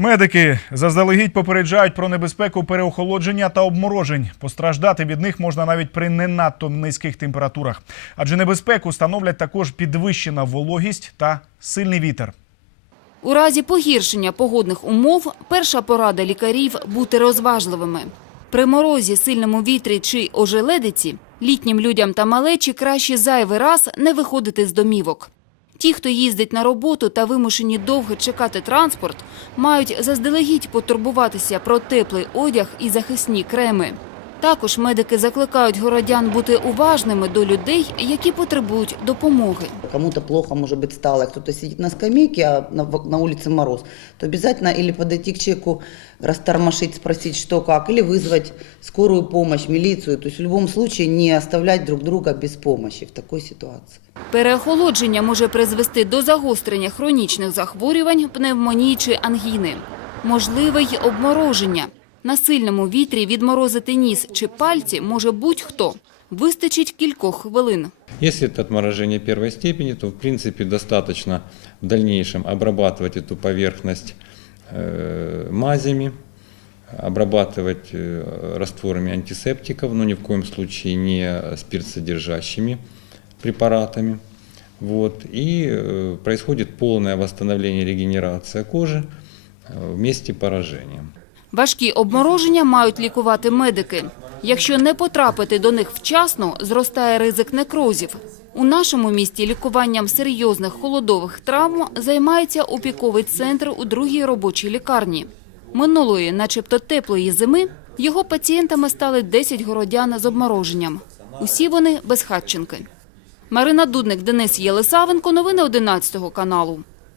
Медики заздалегідь попереджають про небезпеку переохолодження та обморожень. Постраждати від них можна навіть при не надто низьких температурах, адже небезпеку становлять також підвищена вологість та сильний вітер. У разі погіршення погодних умов перша порада лікарів – бути розважливими. При морозі, сильному вітрі чи ожеледиці літнім людям та малечі краще зайвий раз не виходити з домівок. Ті, хто їздить на роботу та вимушені довго чекати транспорт, мають заздалегідь потурбуватися про теплий одяг і захисні креми. Також медики закликають городян бути уважними до людей, які потребують допомоги. Кому-то плохо, может быть, стало, кто-то сидит на скамейке, а на, улице мороз, то обязательно или подойти к человеку, растормошить, спросить, что как, или вызвать скорую помощь, милицию. То есть в любом случае не оставлять друг друга без помощи в такой ситуации. Переохолодження може призвести до загострення хронічних захворювань, пневмонії чи ангіни. Можливе й обмороження. На сильному вітрі відморозити ніс чи пальці може будь-хто. Вистачить кількох хвилин. Если это отморожение первой степени, то в принципе достаточно в дальнейшем обрабатывать эту поверхность э, мазями, обрабатывать э, растворами антисептиков, но ни в коем случае не спиртсодержащими препаратами. Вот. И э, происходит полное восстановление, регенерация кожи э, в месте поражения. Важкі обмороження мають лікувати медики. Якщо не потрапити до них вчасно, зростає ризик некрозів. У нашому місті лікуванням серйозних холодових травм займається опіковий центр у другій робочій лікарні. Минулої, начебто теплої зими, його пацієнтами стали 10 городян з обмороженням. Усі вони безхатченки. Марина Дудник, Денис Єлисавенко. Новини 11 каналу.